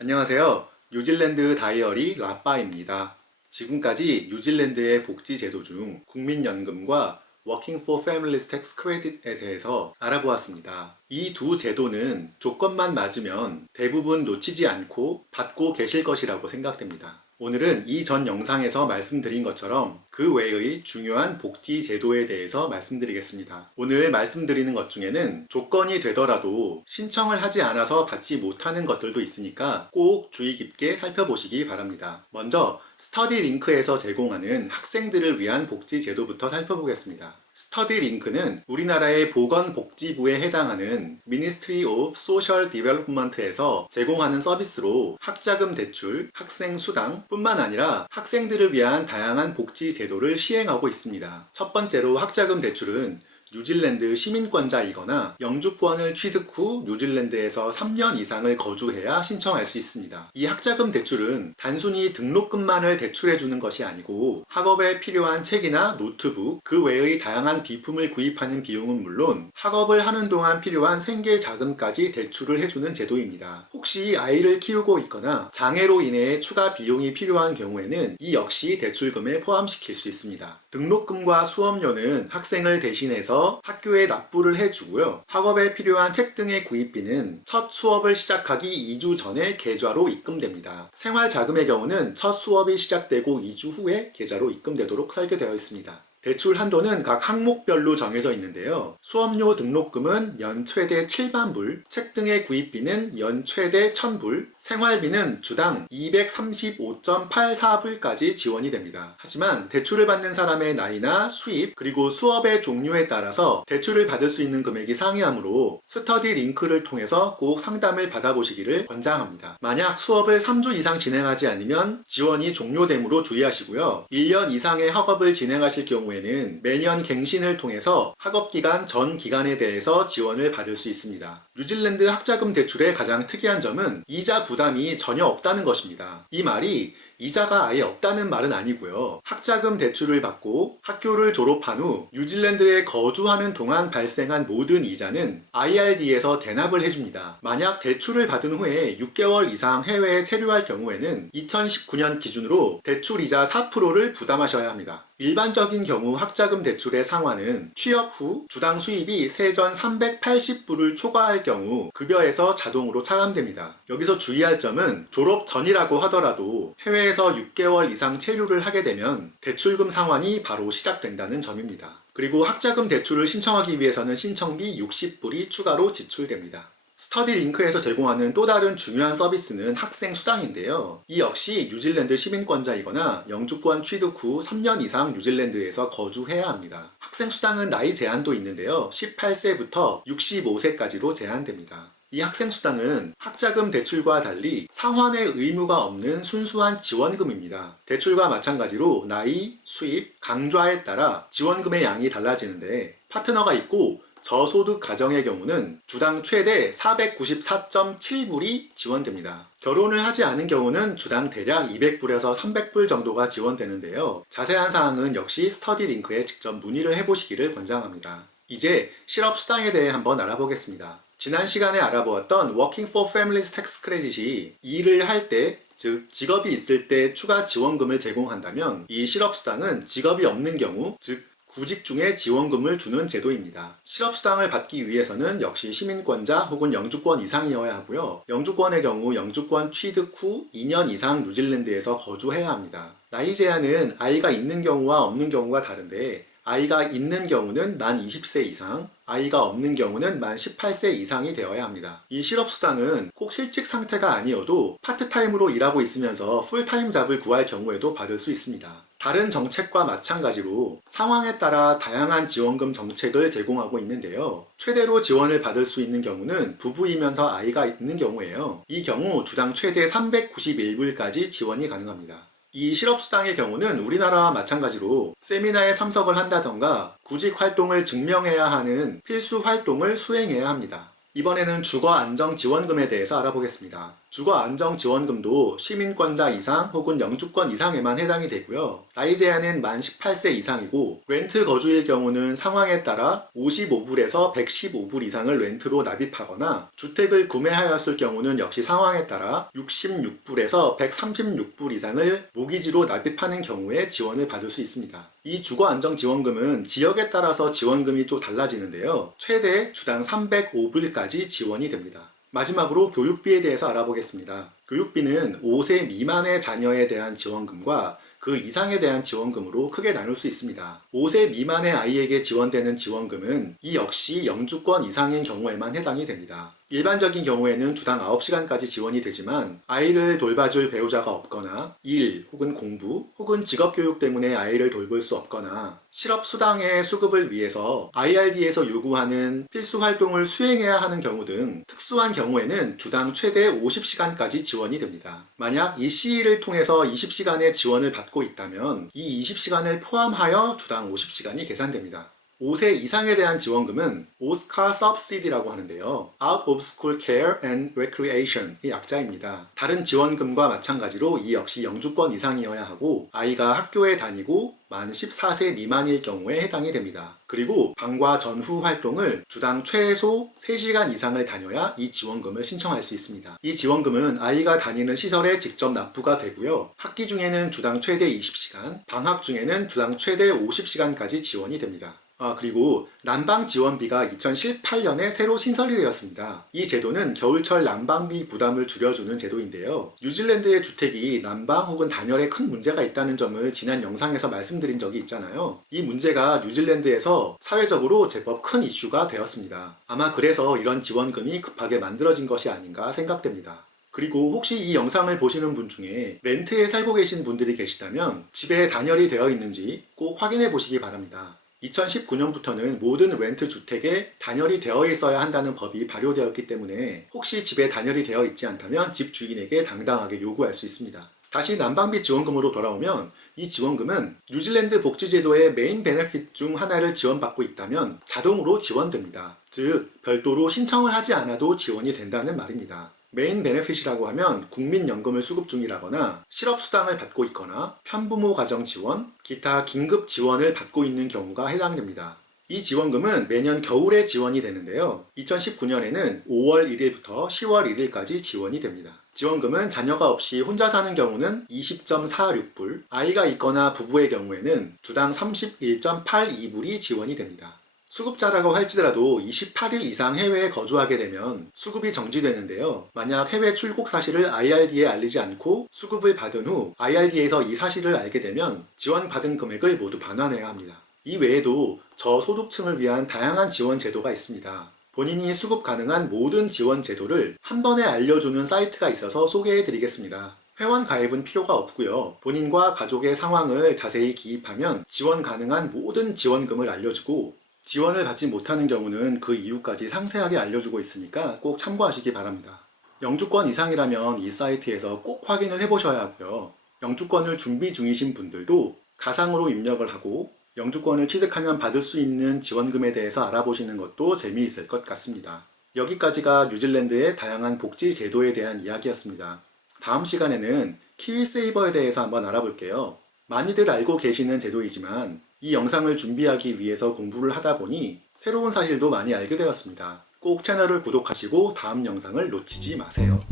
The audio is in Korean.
안녕하세요. 뉴질랜드 다이어리 라빠입니다. 지금까지 뉴질랜드의 복지 제도 중 국민연금과 Working for Families Tax Credit에 대해서 알아보았습니다. 이 두 제도는 조건만 맞으면 대부분 놓치지 않고 받고 계실 것이라고 생각됩니다. 오늘은 이전 영상에서 말씀드린 것처럼 그 외의 중요한 복지 제도에 대해서 말씀드리겠습니다. 오늘 말씀드리는 것 중에는 조건이 되더라도 신청을 하지 않아서 받지 못하는 것들도 있으니까 꼭 주의 깊게 살펴보시기 바랍니다. 먼저 스터디 링크에서 제공하는 학생들을 위한 복지 제도부터 살펴보겠습니다. 스터디 링크는 우리나라의 보건복지부에 해당하는 Ministry of Social Development에서 제공하는 서비스로 학자금 대출, 학생 수당 뿐만 아니라 학생들을 위한 다양한 복지 제도를 시행하고 있습니다. 첫 번째로 학자금 대출은 뉴질랜드 시민권자이거나 영주권을 취득 후 뉴질랜드에서 3년 이상을 거주해야 신청할 수 있습니다. 이 학자금 대출은 단순히 등록금만을 대출해주는 것이 아니고 학업에 필요한 책이나 노트북, 그 외의 다양한 비품을 구입하는 비용은 물론 학업을 하는 동안 필요한 생계 자금까지 대출을 해주는 제도입니다. 혹시 아이를 키우고 있거나 장애로 인해 추가 비용이 필요한 경우에는 이 역시 대출금에 포함시킬 수 있습니다. 등록금과 수업료는 학생을 대신해서 학교에 납부를 해주고요. 학업에 필요한 책 등의 구입비는 첫 수업을 시작하기 2주 전에 계좌로 입금됩니다. 생활자금의 경우는 첫 수업이 시작되고 2주 후에 계좌로 입금되도록 설계되어 있습니다. 대출 한도는 각 항목별로 정해져 있는데요. 수업료 등록금은 연 최대 7만 불, 책 등의 구입비는 연 최대 1000불, 생활비는 주당 235.84불까지 지원이 됩니다. 하지만 대출을 받는 사람의 나이나 수입, 그리고 수업의 종류에 따라서 대출을 받을 수 있는 금액이 상이하므로 스터디 링크를 통해서 꼭 상담을 받아보시기를 권장합니다. 만약 수업을 3주 이상 진행하지 않으면 지원이 종료되므로 주의하시고요. 1년 이상의 학업을 진행하실 경우에는 매년 갱신을 통해서 학업기간 전 기간에 대해서 지원을 받을 수 있습니다. 뉴질랜드 학자금 대출의 가장 특이한 점은 이자 부담이 전혀 없다는 것입니다. 이 말이 이자가 아예 없다는 말은 아니고요. 학자금 대출을 받고 학교를 졸업한 후 뉴질랜드에 거주하는 동안 발생한 모든 이자는 IRD에서 대납을 해줍니다. 만약 대출을 받은 후에 6개월 이상 해외에 체류할 경우에는 2019년 기준으로 대출이자 4%를 부담하셔야 합니다. 일반적인 경우 학자금 대출의 상환은 취업 후 주당 수입이 세전 380불을 초과할 경우 급여에서 자동으로 차감됩니다. 여기서 주의할 점은 졸업 전이라고 하더라도 해외에서 6개월 이상 체류를 하게 되면 대출금 상환이 바로 시작된다는 점입니다. 그리고 학자금 대출을 신청하기 위해서는 신청비 60불이 추가로 지출됩니다. 스터디 링크에서 제공하는 또 다른 중요한 서비스는 학생 수당인데요. 이 역시 뉴질랜드 시민권자이거나 영주권 취득 후 3년 이상 뉴질랜드에서 거주해야 합니다. 학생 수당은 나이 제한도 있는데요. 18세부터 65세까지로 제한됩니다. 이 학생 수당은 학자금 대출과 달리 상환의 의무가 없는 순수한 지원금입니다. 대출과 마찬가지로 나이, 수입, 강좌에 따라 지원금의 양이 달라지는데 파트너가 있고 저소득 가정의 경우는 주당 최대 494.7불이 지원됩니다. 결혼을 하지 않은 경우는 주당 대략 200불에서 300불 정도가 지원되는데요. 자세한 사항은 역시 스터디 링크에 직접 문의를 해보시기를 권장합니다. 이제 실업수당에 대해 한번 알아보겠습니다. 지난 시간에 알아보았던 Working for Families Tax Credit이 일을 할 때, 즉 직업이 있을 때 추가 지원금을 제공한다면 이 실업수당은 직업이 없는 경우, 즉 구직 중에 지원금을 주는 제도입니다. 실업수당을 받기 위해서는 역시 시민권자 혹은 영주권 이상이어야 하고요. 영주권의 경우 영주권 취득 후 2년 이상 뉴질랜드에서 거주해야 합니다. 나이 제한은 아이가 있는 경우와 없는 경우가 다른데 아이가 있는 경우는 만 20세 이상, 아이가 없는 경우는 만 18세 이상이 되어야 합니다. 이 실업수당은 꼭 실직 상태가 아니어도 파트타임으로 일하고 있으면서 풀타임 잡을 구할 경우에도 받을 수 있습니다. 다른 정책과 마찬가지로 상황에 따라 다양한 지원금 정책을 제공하고 있는데요. 최대로 지원을 받을 수 있는 경우는 부부이면서 아이가 있는 경우예요. 이 경우 주당 최대 391불까지 지원이 가능합니다. 이 실업수당의 경우는 우리나라와 마찬가지로 세미나에 참석을 한다던가 구직 활동을 증명해야 하는 필수 활동을 수행해야 합니다. 이번에는 주거안정지원금에 대해서 알아보겠습니다. 주거안정지원금도 시민권자 이상 혹은 영주권 이상에만 해당이 되고요. 나이 제한은 만 18세 이상이고 렌트 거주일 경우는 상황에 따라 55불에서 115불 이상을 렌트로 납입하거나 주택을 구매하였을 경우는 역시 상황에 따라 66불에서 136불 이상을 모기지로 납입하는 경우에 지원을 받을 수 있습니다. 이 주거안정지원금은 지역에 따라서 지원금이 또 달라지는데요. 최대 주당 305불까지 지원이 됩니다. 마지막으로 교육비에 대해서 알아보겠습니다. 교육비는 5세 미만의 자녀에 대한 지원금과 그 이상에 대한 지원금으로 크게 나눌 수 있습니다. 5세 미만의 아이에게 지원되는 지원금은 이 역시 영주권 이상인 경우에만 해당이 됩니다. 일반적인 경우에는 주당 9시간까지 지원이 되지만 아이를 돌봐줄 배우자가 없거나 일 혹은 공부 혹은 직업교육 때문에 아이를 돌볼 수 없거나 실업수당의 수급을 위해서 IRD에서 요구하는 필수 활동을 수행해야 하는 경우 등 특수한 경우에는 주당 최대 50시간까지 지원이 됩니다. 만약 이 시일을 통해서 20시간의 지원을 받고 있다면 이 20시간을 포함하여 주당 50시간이 계산됩니다. 5세 이상에 대한 지원금은 오스카 서브시디라고 하는데요. Out of School Care and Recreation의 약자입니다. 다른 지원금과 마찬가지로 이 역시 영주권 이상이어야 하고 아이가 학교에 다니고 만 14세 미만일 경우에 해당이 됩니다. 그리고 방과 전후 활동을 주당 최소 3시간 이상을 다녀야 이 지원금을 신청할 수 있습니다. 이 지원금은 아이가 다니는 시설에 직접 납부가 되고요. 학기 중에는 주당 최대 20시간, 방학 중에는 주당 최대 50시간까지 지원이 됩니다. 그리고 난방 지원비가 2018년에 새로 신설이 되었습니다. 이 제도는 겨울철 난방비 부담을 줄여주는 제도인데요. 뉴질랜드의 주택이 난방 혹은 단열에 큰 문제가 있다는 점을 지난 영상에서 말씀드린 적이 있잖아요. 이 문제가 뉴질랜드에서 사회적으로 제법 큰 이슈가 되었습니다. 아마 그래서 이런 지원금이 급하게 만들어진 것이 아닌가 생각됩니다. 그리고 혹시 이 영상을 보시는 분 중에 렌트에 살고 계신 분들이 계시다면 집에 단열이 되어 있는지 꼭 확인해 보시기 바랍니다. 2019년부터는 모든 렌트 주택에 단열이 되어 있어야 한다는 법이 발효되었기 때문에 혹시 집에 단열이 되어 있지 않다면 집 주인에게 당당하게 요구할 수 있습니다. 다시 난방비 지원금으로 돌아오면 이 지원금은 뉴질랜드 복지제도의 메인 베네핏 중 하나를 지원받고 있다면 자동으로 지원됩니다. 즉 별도로 신청을 하지 않아도 지원이 된다는 말입니다. 메인 베네핏이라고 하면 국민연금을 수급 중이라거나 실업수당을 받고 있거나 편부모 가정 지원, 기타 긴급 지원을 받고 있는 경우가 해당됩니다. 이 지원금은 매년 겨울에 지원이 되는데요. 2019년에는 5월 1일부터 10월 1일까지 지원이 됩니다. 지원금은 자녀가 없이 혼자 사는 경우는 20.46불, 아이가 있거나 부부의 경우에는 주당 31.82불이 지원이 됩니다. 수급자라고 할지라도 28일 이상 해외에 거주하게 되면 수급이 정지되는데요. 만약 해외 출국 사실을 IRD에 알리지 않고 수급을 받은 후 IRD에서 이 사실을 알게 되면 지원받은 금액을 모두 반환해야 합니다. 이 외에도 저소득층을 위한 다양한 지원 제도가 있습니다. 본인이 수급 가능한 모든 지원 제도를 한 번에 알려주는 사이트가 있어서 소개해 드리겠습니다. 회원 가입은 필요가 없고요. 본인과 가족의 상황을 자세히 기입하면 지원 가능한 모든 지원금을 알려주고 지원을 받지 못하는 경우는 그 이유까지 상세하게 알려주고 있으니까 꼭 참고하시기 바랍니다. 영주권 이상이라면 이 사이트에서 꼭 확인을 해보셔야 하고요. 영주권을 준비 중이신 분들도 가상으로 입력을 하고 영주권을 취득하면 받을 수 있는 지원금에 대해서 알아보시는 것도 재미있을 것 같습니다. 여기까지가 뉴질랜드의 다양한 복지 제도에 대한 이야기였습니다. 다음 시간에는 키위세이버에 대해서 한번 알아볼게요. 많이들 알고 계시는 제도이지만 이 영상을 준비하기 위해서 공부를 하다 보니 새로운 사실도 많이 알게 되었습니다. 꼭 채널을 구독하시고 다음 영상을 놓치지 마세요.